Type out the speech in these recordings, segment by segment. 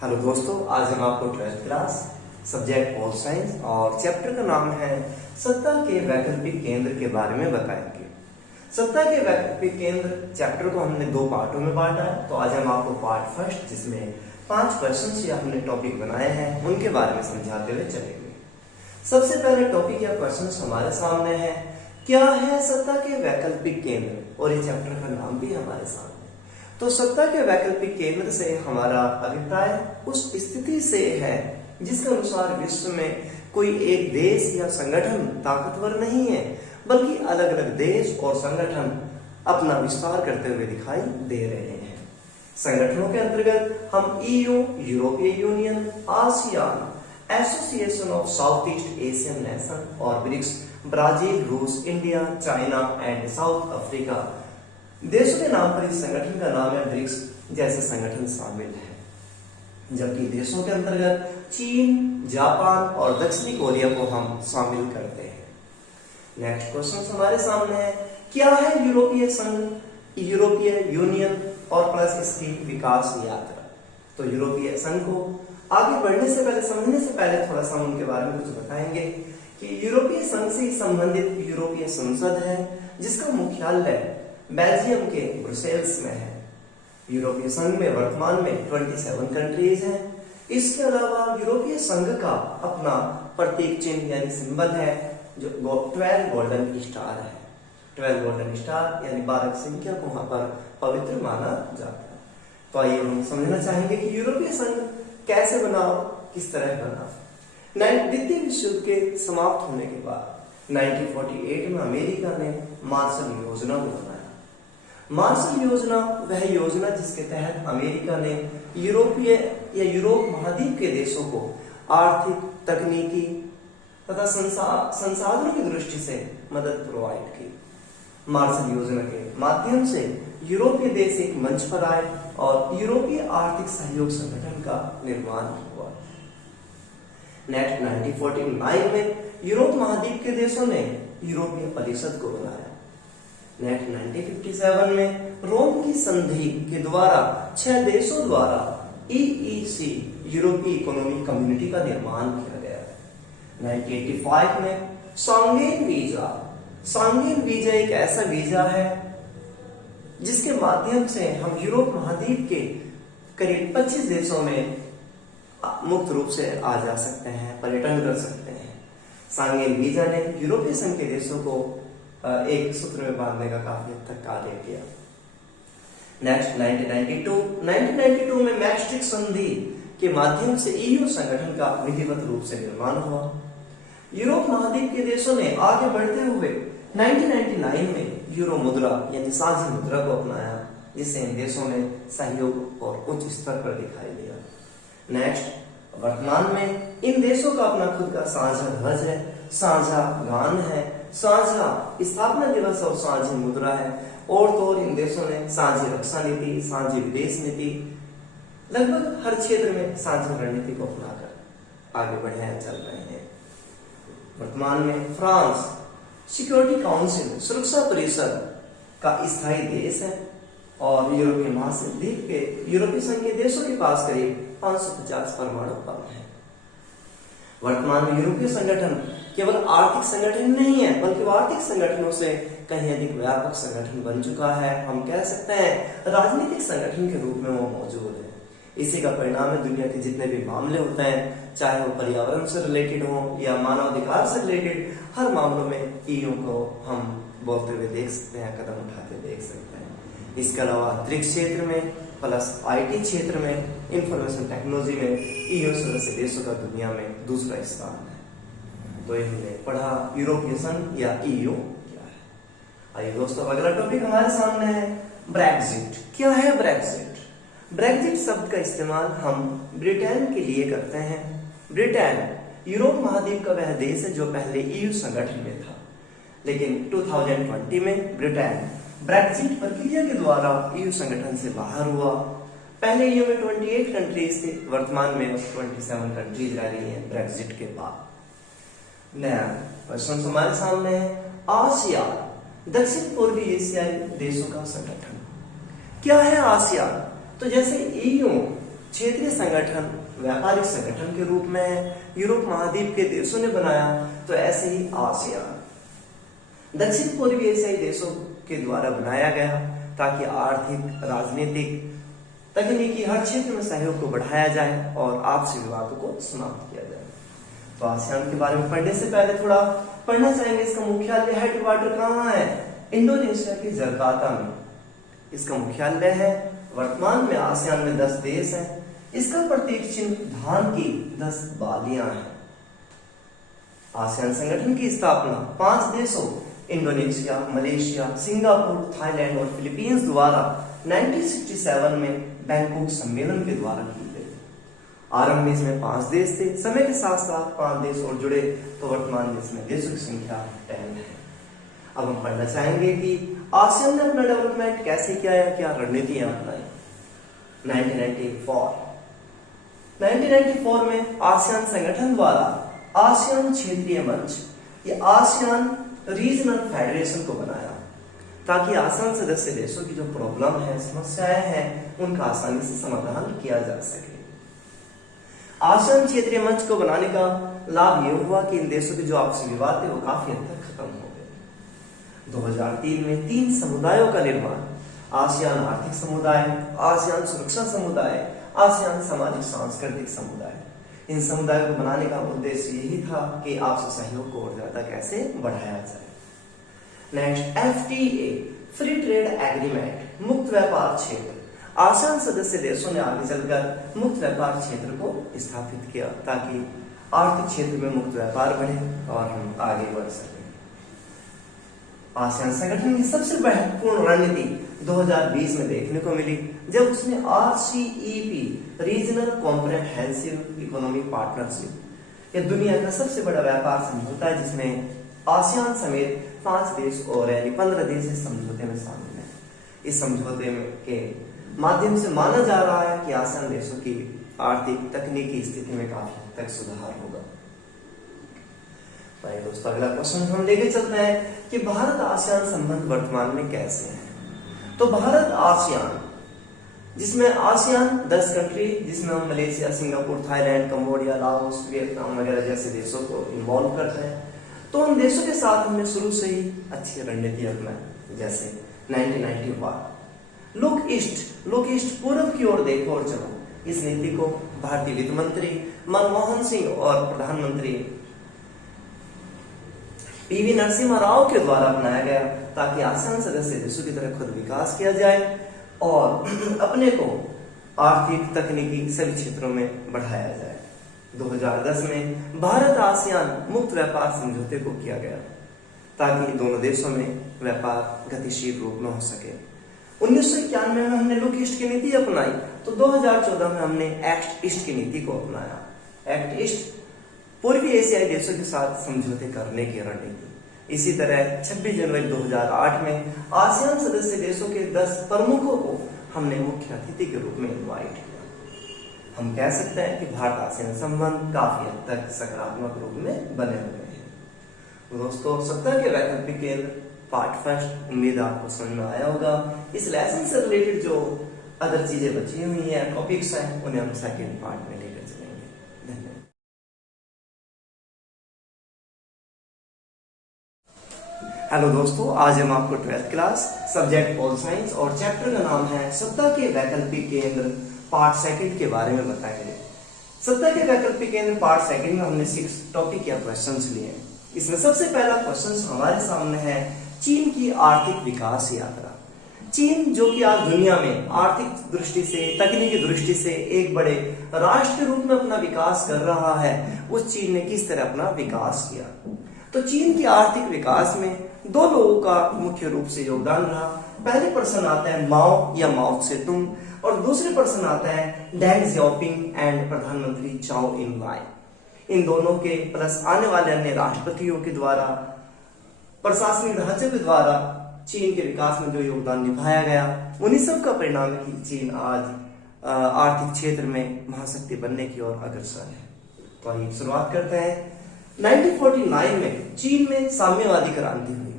Hello दोस्तों, आज हम आपको 12th class subject pol science और चैप्टर का नाम है सत्ता के वैकल्पिक केंद्र के बारे में बताएंगे। सत्ता के वैकल्पिक केंद्र चैप्टर को हमने दो पार्टों में बांटा है। तो आज हम आपको पार्ट फर्स्ट, जिसमें 5 क्वेश्चन से हमने टॉपिक बनाए हैं, उनके बारे में समझाते हुए चलेंगे। सबसे पहले टॉपिक या क्वेश्चन हमारे सामने है, क्या है सत्ता के वैकल्पिक केंद्र, और ये चैप्टर का नाम भी हमारे सामने। तो सत्ता के वैकल्पिक केंद्र से हमारा अभिप्राय उस स्थिति से है जिसके अनुसार विश्व में कोई एक देश या संगठन ताकतवर नहीं है, बल्कि अलग अलग देश और संगठन अपना विस्तार करते हुए दिखाई दे रहे हैं। संगठनों के अंतर्गत हम ईयू, यूरोपीय union, ASEAN, association of south east Asian nation और ब्रिक्स, ब्राजील, रूस, India, China and south Africa देशों के नाम पर इस संगठन का नाम है ब्रिक्स जैसे संगठन शामिल है। जबकि देशों के अंतर्गत चीन, जापान और दक्षिणी कोरिया को हम शामिल करते हैं। नेक्स्ट क्वेश्चन हमारे सामने है, क्या है यूरोपीय संघ, यूरोपीय यूनियन और प्लस इसकी विकास यात्रा। तो यूरोपीय संघ को आगे बढ़ने से पहले, समझने से पहले थोड़ा सा उनके बारे में कुछ बताएंगे कि यूरोपीय संघ से संबंधित यूरोपीय संसद है, जिसका मुख्यालय बेल्जियम के ब्रुसेल्स में है। यूरोपीय संघ में वर्तमान में 27 कंट्रीज हैं। इसके अलावा यूरोपीय संघ का अपना प्रतीक चिन्ह यानी सिंबल है, जो 12 गोल्डन स्टार है। 12 गोल्डन स्टार यानी 12 संख्या को वहां पर पवित्र माना जाता है। तो आइए हम समझना चाहेंगे कि यूरोपीय संघ कैसे बना, किस तरह बना। द्वितीय विश्व युद्ध के समाप्त होने के बाद 1948 में अमेरिका ने मार्शल योजना को बनाया। मार्शल योजना वह योजना जिसके तहत अमेरिका ने यूरोपीय या यूरोप महाद्वीप के देशों को आर्थिक, तकनीकी तथा संसाधनों की दृष्टि से मदद प्रोवाइड की। मार्शल योजना के माध्यम से यूरोपीय देश एक मंच पर आए और यूरोपीय आर्थिक सहयोग संगठन का निर्माण हुआ। नेक्स्ट 1949 में यूरोप महाद्वीप के देशों ने यूरोपीय परिषद को बनाया। नेक्स्ट 1957 में रोम की संधि के द्वारा 6 देशों द्वारा EEC यूरोपीय इकोनॉमिक कम्युनिटी का निर्माण किया गया। 1985 में सांगेन वीजा। सांगेन वीजा एक ऐसा वीजा है जिसके माध्यम से हम यूरोप महाद्वीप के करीब 25 देशों में मुक्त रूप से आ जा सकते हैं, पर्यटन कर सकते हैं। सांगेन वीजा ने यूरोपीय संघ के देशों को एक सूत्र में बांधने का काफी हद तक कार्य किया। नेक्स्ट 1992 में मैस्ट्रिक्ट संधि के माध्यम से EU संगठन का विधिवत रूप से निर्माण हुआ। यूरोप महाद्वीप के देशों ने आगे बढ़ते हुए 1999 में यूरो मुद्रा यानी साझी मुद्रा को अपनाया, जिससे इन देशों में सहयोग और उच्च स्तर पर दिखाई दिया। नेक्स्ट वर्तमान में इन देशों का अपना खुद का साझा ध्वज है, साझा गान है, साझा स्थापना दिवस और साझी मुद्रा है। और तो और इन देशों ने साझी रक्षा नीति, साझी विदेश नीति, लगभग हर क्षेत्र में साझी रणनीति को अपनाकर आगे बढ़े हैं, चल रहे हैं। वर्तमान में फ्रांस सिक्योरिटी काउंसिल, सुरक्षा परिषद का स्थायी देश है और यूरोपीय महाद्वीप के यूरोपीय संघ के देशों के पास करीब 550 परमाणु बम है। वर्तमान में यूरोपीय संगठन केवल आर्थिक संगठन नहीं है, बल्कि आर्थिक संगठनों से कहीं अधिक व्यापक संगठन बन चुका है। हम कह सकते हैं राजनीतिक संगठन के रूप में वो मौजूद है। इसी का परिणाम है दुनिया के जितने भी मामले होते हैं, चाहे वो पर्यावरण से रिलेटेड हो या मानवाधिकार से रिलेटेड, हर मामलों में EU को हम बोलते हुए देख सकते हैं, कदम उठाते देख सकते हैं। इसके अलावा अंतरिक्ष क्षेत्र में प्लस IT क्षेत्र में, इंफॉर्मेशन टेक्नोलॉजी में EU सदस्य देशों का दुनिया में दूसरा स्थान है। तो ये हमने पढ़ा यूरोपीय संघ या EU क्या है। आइए दोस्तों, अगला टॉपिक हमारे सामने है ब्रेक्जिट। क्या है ब्रेक्जिट? ब्रेक्जिट शब्द का इस्तेमाल हम ब्रिटेन के लिए करते हैं। ब्रिटेन यूरोप महाद्वीप का वह देश है जो पहले EU संगठन में था, लेकिन 2020 में ब्रिटेन ब्रेक्जिट प्रक्रिया के द्वारा EU संगठन से बाहर हुआ। पहले EU में 28 कंट्रीज थे, वर्तमान में 27 कंट्रीज रह रही हैं ब्रेक्जिट के बाद। नया क्वेश्चन हमारे सामने है, आसियान, दक्षिण पूर्वी एशियाई देशों का संगठन। क्या है आसियान? तो जैसे EU क्षेत्रीय संगठन व्यापारिक संगठन के रूप में यूरोप महाद्वीप के देशों ने बनाया, तो ऐसे ही आसियान दक्षिण पूर्वी एशियाई देशों के द्वारा बनाया गया ताकि आर्थिक, राजनीतिक, तकनीकी हर क्षेत्र में सहयोग को बढ़ाया जाए और आपसी विवादों को समाप्त किया जाए। तो आसियान के बारे में पढ़ने से पहले थोड़ा पढ़ना चाहेंगे इसका मुख्यालय हेडक्वार्टर कहाँ है? इंडोनेशिया के जकार्ता में इसका मुख्यालय है। वर्तमान में आसियान में 10 देश हैं। इसका प्रतीक चिन्ह धान की 10 बालियां हैं। आसियान संगठन की स्थापना 5 देशों इंडोनेशिया, मलेशिया, सिंगापुर, थाईलैंड और फिलीपींस द्वारा 1967 में बैंकॉक सम्मेलन के द्वारा की गई। आरंभ में इसमें 5 देश थे। समय के साथ साथ 5 देश और जुड़े, तो वर्तमान में इसमें देशों की संख्या 10 है। अब हम पढ़ना चाहेंगे कि आसियान ने अपना डेवलपमेंट कैसे किया है, क्या रणनीतियां अपनाई। 1994 में आसियान संगठन द्वारा आसियान क्षेत्रीय मंच या आसियान रीजनल फेडरेशन को बनाया ताकि आसियान सदस्य देशों की जो प्रॉब्लम है, समस्याएं हैं, उनका आसानी से समाधान किया जा सके। आसियान क्षेत्रीय मंच को बनाने का लाभ ये हुआ कि इन देशों के जो आपसी विवाद थे वो काफी हद तक खत्म हो गए। 2003 में 3 समुदायों का निर्माण, आसियान आर्थिक समुदाय, आसियान सुरक्षा समुदाय, आसियान सामाजिक सांस्कृतिक समुदाय, इन समुदायों को बनाने का उद्देश्य यही था कि आपसी सहयोग को और ज्यादा कैसे बढ़ाया जाए। Next, FTA free trade agreement, मुक्त व्यापार क्षेत्र। आसियान सदस्य देशों ने आगे चलकर मुक्त व्यापार क्षेत्र को स्थापित किया ताकि आर्थिक क्षेत्र में मुक्त व्यापार बढ़े और हम आगे बढ़ सकें। आसियान संगठन की सबसे महत्वपूर्ण रणनीति 2020 में देखने को मिली जब उसने RCEP regional comprehensive economic partnership, यह दुनिया का सबसे बड़ा व्यापार समझौता है जिसमें आसियान समेत 5 देश और यानी 15 देश इस समझौते में शामिल हैं। इस समझौते में के माध्यम से माना जा रहा है कि आसियान देशों की आर्थिक तकनीकी स्थिति में काफी हद तक सुधार होगा। भाई दोस्तों, अगला क्वेश्चन हम लेके चलते हैं कि भारत आसियान संबंध वर्तमान में कैसे हैं। तो भारत आसियान, जिसमें आसियान 10 कंट्री, जिसमें हम Malaysia, Singapore, Thailand, Cambodia, Laos, Vietnam वगैरह जैसे देशों को इन्वॉल्व करते हैं, तो उन देशों के साथ हमने शुरू से ही अच्छी रणनीति अपनाई। जैसे 1991 लुक ईस्ट, पूर्व की ओर देखो और चलो, इस नीति को भारतीय वित्त मंत्री मनमोहन सिंह और प्रधानमंत्री PV नरसिम्हा राव के द्वारा अपनाया गया ताकि आसियान सदस्य देशों की तरह खुद विकास किया जाए और अपने को आर्थिक, तकनीकी सभी क्षेत्रों में बढ़ाया जाए। 2010 में भारत आसियान मुक्त व्यापार समझौते को किया गया ताकि दोनों देशों में व्यापार गतिशील रूप में हो सके। 1991 में हमने लुक ईस्ट की नीति अपनाई, तो 2014 में हमने एक्ट ईस्ट की नीति को अपनाया। एक्ट ईस्ट पूर्वी एशियाई देशों के साथ समझौते करने की रणनीति। इसी तरह 26 जनवरी 2008 में आसियान सदस्य देशों के 10 प्रमुखों को हमने मुख्य अतिथि के रूप में इनवाइट किया। हम कह सकते हैं कि भारत आसियान संबंध काफी हद तक सकारात्मक रूप में बने हुए हैं। दोस्तों, सप्ताह के वैकल्पिक केंद्र पार्ट फर्स्ट उम्मीद आपको समझ में आया होगा। इस लेसन से रिलेटेड जो अदर चीजें बची हुई हैं, टॉपिक्स हैं, उन्हें हम सेकेंड पार्ट में लेकर चलेंगे। धन्यवाद। हेलो दोस्तों, आज हम आपको 12th class subject pol science और चैप्टर का नाम है सप्ताह के वैकल्पिक केंद्र पार्ट सेकंड के बारे में बताएंगे। सप्ताह के वैकल्पिक केंद्र पार्ट सेकंड में हमने 6 टॉपिक या क्वेश्चंस लिए हैं। इसमें सबसे पहला क्वेश्चन हमारे सामने है चीन की आर्थिक विकास यात्रा। चीन जो कि आज दुनिया में आर्थिक दृष्टि से, तकनीकी दृष्टि से एक बड़े राष्ट्र के रूप में अपना विकास कर रहा है, उस चीन ने किस तरह अपना विकास किया। तो चीन की आर्थिक विकास में 2 लोगों का मुख्य रूप से योगदान रहा। पहले पर्सन आता है माओ या माओ त्से-तुंग और दूसरे पर्सन आता है डेंग ज़ियाओपिंग एंड प्रधानमंत्री चाओ इन लाइ। इन दोनों के प्लस आने वाले अन्य राष्ट्रपतियों के द्वारा, प्रशासनिक ढांचे के द्वारा चीन के विकास में जो योगदान निभाया गया, उन्हीं सब का परिणाम है कि चीन आज आर्थिक क्षेत्र में महाशक्ति बनने की ओर अग्रसर है। तो आइए शुरुआत करते हैं। 1949 में चीन में साम्यवादी क्रांति हुई।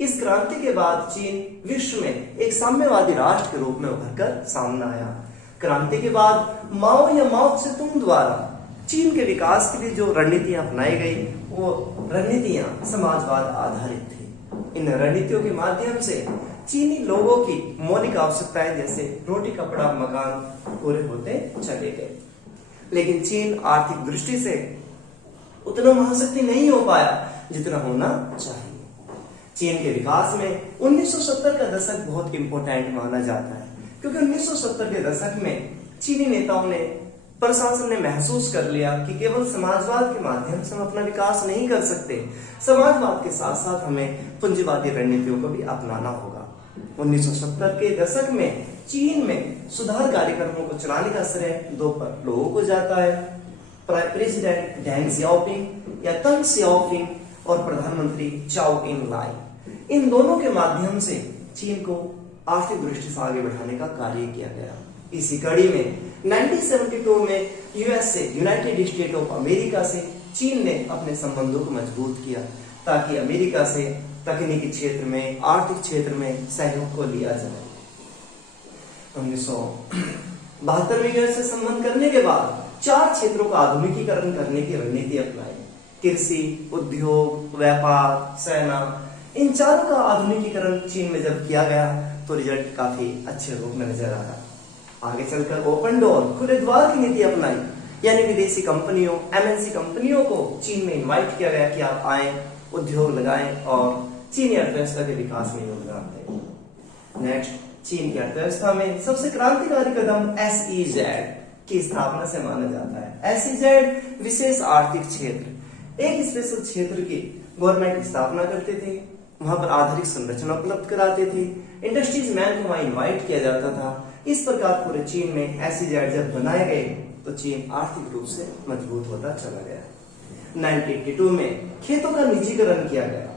इस क्रांति के बाद चीन विश्व में एक साम्यवादी राष्ट्र के रूप में उभर कर सामने आया। क्रांति के बाद माओ या माओ त्से-तुंग द्वारा चीन के विकास के लिए जो रणनीतियां अपनाई गई वो रणनीतियां समाजवाद आधारित थी। इन रणनीतियों के माध्यम से चीनी लोगों की मौलिक आवश्यकताएं जैसे रोटी कपड़ा मकान पूरे होते चले गए। लेकिन चीन आर्थिक दृष्टि से उतना महाशक्ति नहीं हो पाया जितना होना चाहिए। चीन के विकास में 1970 का दशक बहुत इंपॉर्टेंट माना जाता है, क्योंकि 1970 के दशक में चीनी नेताओं ने प्रशासन ने महसूस कर लिया कि केवल समाजवाद के माध्यम से हम अपना विकास नहीं कर सकते, समाजवाद के साथ साथ हमें पूंजीवादी रणनीतियों को भी अपनाना होगा। 1970 के दशक में चीन में सुधार कार्यक्रमों को चलाने का श्रेय दो लोगों को जाता है, प्रेसिडेंट डेंग सियाओपिंग या तंग सियाओपिंग और प्रधानमंत्री चाओ इन लाई। इन दोनों के माध्यम से चीन को आर्थिक दृष्टि से आगे बढ़ाने का कार्य किया गया। इसी कड़ी में 1972 में यूएस से यूनाइटेड स्टेट ऑफ अमेरिका से चीन ने अपने संबंधों को मजबूत किया ताकि अमेरिका से तकनीकी क्षेत्र में आर्थिक क्षेत्र में सहयोग को लिया जाए। 1972 में यूएस से संबंध करने के बाद 4 क्षेत्रों का आधुनिकीकरण करने की रणनीति अपनाई। कृषि, उद्योग, व्यापार, सेना, इन चारों का आधुनिकीकरण चीन में जब किया गया तो रिजल्ट काफी अच्छे रूप में नजर आया। आगे चलकर ओपन डोर खुले द्वार की नीति अपनाई, यानी विदेशी कंपनियों एमएनसी कंपनियों को चीन में इनवाइट किया गया कि आप आए, उद्योग लगाएं और चीनी अर्थव्यवस्था के विकास में योगदान दें। नेक्स्ट, चीन की अर्थव्यवस्था में सबसे क्रांतिकारी कदम SEZ की स्थापना से माना जाता है। SEZ विशेष आर्थिक क्षेत्र, एक स्पेशल क्षेत्र की गवर्नमेंट स्थापना करते थे, वहां पर आधारिक संरचना उपलब्ध कराते थे, इंडस्ट्रीज मैन को वहां इन्वाइट किया जाता था। इस प्रकार पूरे चीन में SEZ जब बनाए गए तो चीन आर्थिक रूप से मजबूत होता चला गया। 1982 में खेतों का निजीकरण किया गया,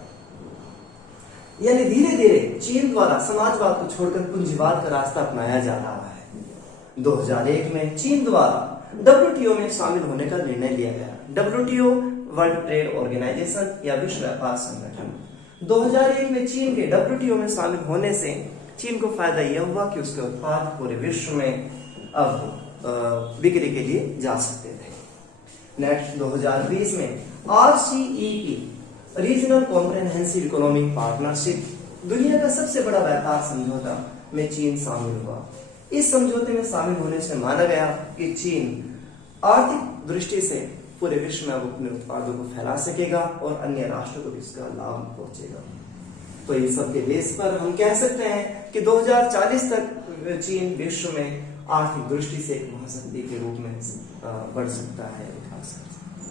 यानी धीरे धीरे चीन द्वारा समाजवाद को छोड़कर पूंजीवाद का रास्ता अपनाया जा रहा है। 2001 में चीन द्वारा WTO में शामिल होने का निर्णय लिया गया। WTO वर्ल्ड ट्रेड ऑर्गेनाइजेशन या विश्व व्यापार संगठन। 2001 में चीन के WTO में शामिल होने से चीन को फायदा यह हुआ कि उसके उत्पाद पूरे विश्व में अब बिक्री के लिए जा सकते थे। नेक्स्ट, 2020 में RCEP regional comprehensive economic partnership, दुनिया का सबसे बड़ा व्यापार समझौता में चीन शामिल हुआ। इस समझौते में शामिल होने से माना गया कि चीन आर्थिक दृष्टि से पूरे विश्व में अब अपने उत्पादों को फैला सकेगा और अन्य राष्ट्रों को भी इसका लाभ पहुंचेगा। तो इन सब के बेस पर हम कह सकते हैं कि 2040 तक चीन विश्व में आर्थिक दृष्टि से एक महाशक्ति के रूप में बढ़ सकता है, विकास कर सकता है।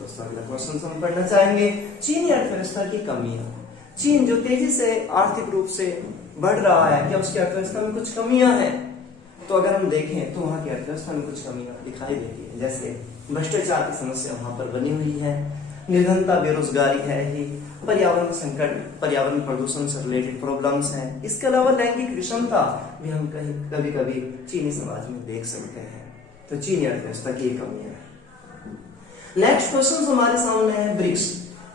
दोस्तों, अगला क्वेश्चन हम पढ़ना चाहेंगे, चीनी अर्थव्यवस्था की कमियां। चीन जो तेजी से आर्थिक रूप से बढ़ रहा है, क्या उसकी अर्थव्यवस्था में कुछ कमियां हैं? तो अगर हम देखें तो वहां की अर्थव्यवस्था में कुछ कमियां दिखाई देती है, जैसे भ्रष्टाचार की समस्या वहां पर बनी हुई है, निर्धनता, बेरोजगारी है ही, पर्यावरण संकट, पर्यावरण प्रदूषण से रिलेटेड प्रॉब्लम्स हैं। इसके अलावा लैंगिक विषमता भी हम कभी कभी चीनी समाज में देख सकते हैं। तो चीनी अर्थव्यवस्था की कमियां है। नेक्स्ट क्वेश्चन हमारे सामने है ब्रिक्स।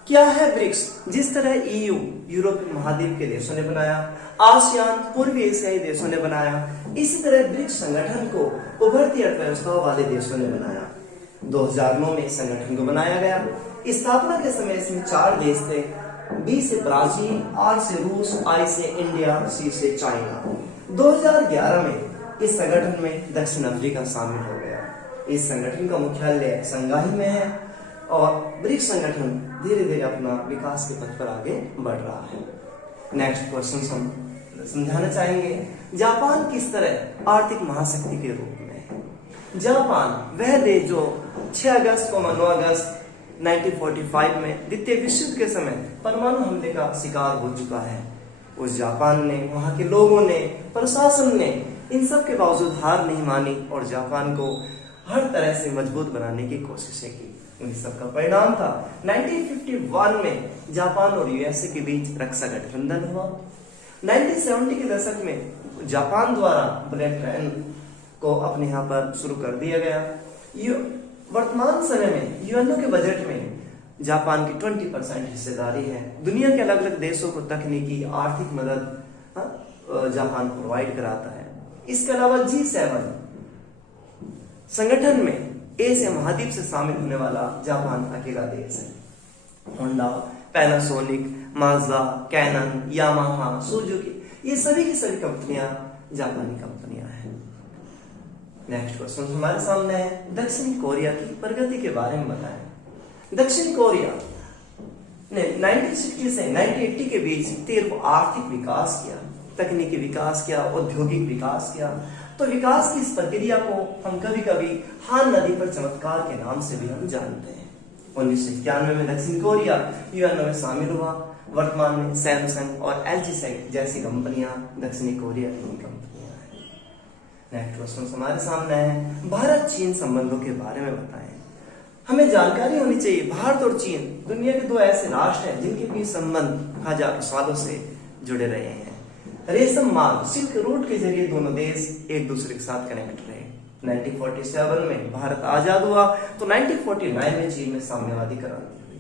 क्या है ब्रिक्स? जिस तरह EU यूरोप महाद्वीप के देशों ने बनाया, आसियान पूर्वी एशियाई देशों ने बनाया, इसी तरह ब्रिक्स संगठन को उभरती अर्थव्यवस्थाओं वाले देशों ने बनाया। 2009 में इस संगठन को बनाया गया। स्थापना के समय इसमें 4 देश थे, B से ब्राजील, R से रूस, I से इंडिया, C से चाइना। 2011 में इस संगठन में दक्षिण अफ्रीका शामिल हो गया। इस संगठन का मुख्यालय शंघाई में है और ब्रिक्स संगठन धीरे धीरे अपना विकास के पथ पर आगे बढ़ रहा है। नेक्स्ट क्वेश्चन हम समझाना चाहेंगे, जापान किस तरह आर्थिक महाशक्ति के रूप में है? जापान वह देश जो 6 अगस्त को 9 अगस्त 1945 में द्वितीय विश्व युद्ध के समय परमाणु हमले का शिकार हो चुका है। उस जापान ने, वहां के लोगों ने, प्रशासन ने इन सब के बावजूद हार नहीं मानी और जापान को हर तरह से मजबूत बनाने की कोशिशें की। इन सब का परिणाम था 1951 में जापान और यूएसए के बीच रक्षा गठबंधन हुआ। 1970 के दशक में जापान द्वारा बुलेट ट्रेन को अपने यहाँ पर शुरू कर दिया गया। वर्तमान समय में यूएनओ के बजट में जापान की 20% हिस्सेदारी है। दुनिया के अलग अलग देशों को तकनीकी आर्थिक मदद जापान प्रोवाइड कराता है। इसके अलावा G7 संगठन में एशिया महाद्वीप से शामिल होने वाला जापान अकेला देश है। Honda, Panasonic, Mazda, Canon, Yamaha, Suzuki, ये सभी की सभी कंपनियां जापानी कंपनियां हैं। नेक्स्ट क्वेश्चन हमारे सामने है, दक्षिण कोरिया की प्रगति के बारे में बताएं। दक्षिण कोरिया ने 1960 से 1980 के बीच तीव्र आर्थिक विकास किया, तकनीकी विकास किया, औद्योगिक विकास किया। तो विकास की इस प्रक्रिया को हम कभी कभी हान नदी पर चमत्कार के नाम से भी हम जानते हैं। 1991 में दक्षिण कोरिया यूएनओ में शामिल हुआ। वर्तमान में सैमसंग और एलजी जैसी कंपनियां दक्षिणी कोरिया की कंपनियां हैं। नेक्स्ट क्वेश्चन हमारे सामने है, भारत चीन संबंधों के बारे में बताएं। हमें जानकारी होनी चाहिए, भारत और चीन दुनिया के दो ऐसे राष्ट्र हैं जिनके बीच संबंध हजारों सालों से जुड़े रहे हैं। रेशम मार्ग, सिल्क रूट के जरिए दोनों देश एक दूसरे के साथ कनेक्ट रहे। 1947 में भारत आजाद हुआ तो 1949 में चीन में साम्यवादी क्रांति हुई।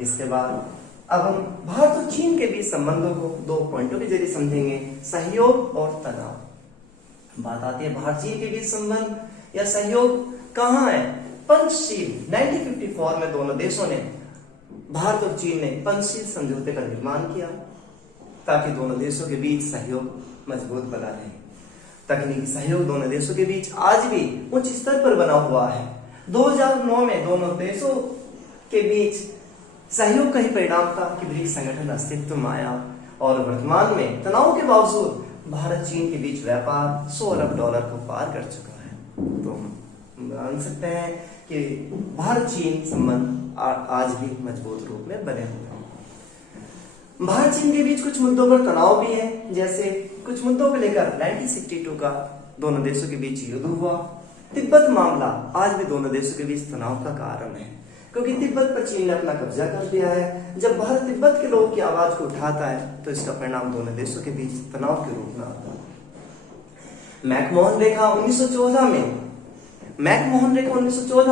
इसके बाद अब हम भारत और चीन के बीच संबंधों को दो पॉइंटों के जरिए समझेंगे, सहयोग और तनाव। बात आती है भारत चीन के बीच संबंध या सहयोग कहाँ है? पंचशील 1954 में दोनों देशों ने, भारत और चीन ने पंचशील समझौते का निर्माण किया ताकि दोनों देशों के बीच सहयोग मजबूत बना रहे। तकनीकी सहयोग दोनों देशों के बीच आज भी उच्च स्तर पर बना हुआ है। 2009 में दोनों देशों के बीच सहयोग का ही परिणाम था कि ब्रिक्स संगठन अस्तित्व में आया और वर्तमान में तनाव के बावजूद भारत चीन के बीच व्यापार $100 अरब को पार कर चुका है। तो हम मान सकते हैं कि भारत चीन संबंध आज भी मजबूत रूप में बने हुए हैं। भारत चीन के बीच कुछ मुद्दों पर तनाव भी है, जैसे कुछ मुद्दों को लेकर 1962 का दोनों देशों के बीच युद्ध हुआ। तिब्बत मामला आज भी दोनों देशों के बीच तनाव का कारण है, क्योंकि तिब्बत पर चीन ने अपना कब्जा कर लिया है। जब भारत तिब्बत के लोगों की आवाज को उठाता है तो इसका परिणाम दोनों देशों के बीच तनाव के रूप में आता है। मैकमोहन रेखा 1914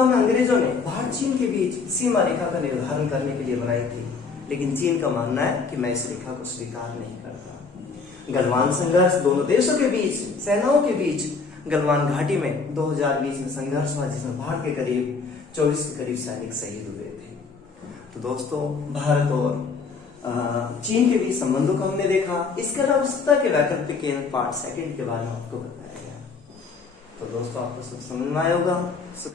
में अंग्रेजों ने भारत चीन के बीच सीमा रेखा का निर्धारण करने के लिए बनाई थी, लेकिन चीन का मानना है कि मैं इस रेखा को स्वीकार नहीं करता। गलवान संघर्ष दोनों देशों के बीच, सेनाओं के बीच गलवान घाटी में 2020 में संघर्ष हुआ, जिसमें भारत के करीब 24 के करीब सैनिक शहीद हुए थे। तो दोस्तों, भारत और चीन के बीच संबंधों को हमने देखा। इसके अलावा सत्ता के वैकल्पिक केंद्र पार्ट 2 के बारे में आपको बताया गया। तो दोस्तों, आपको सब समझ में आया होगा।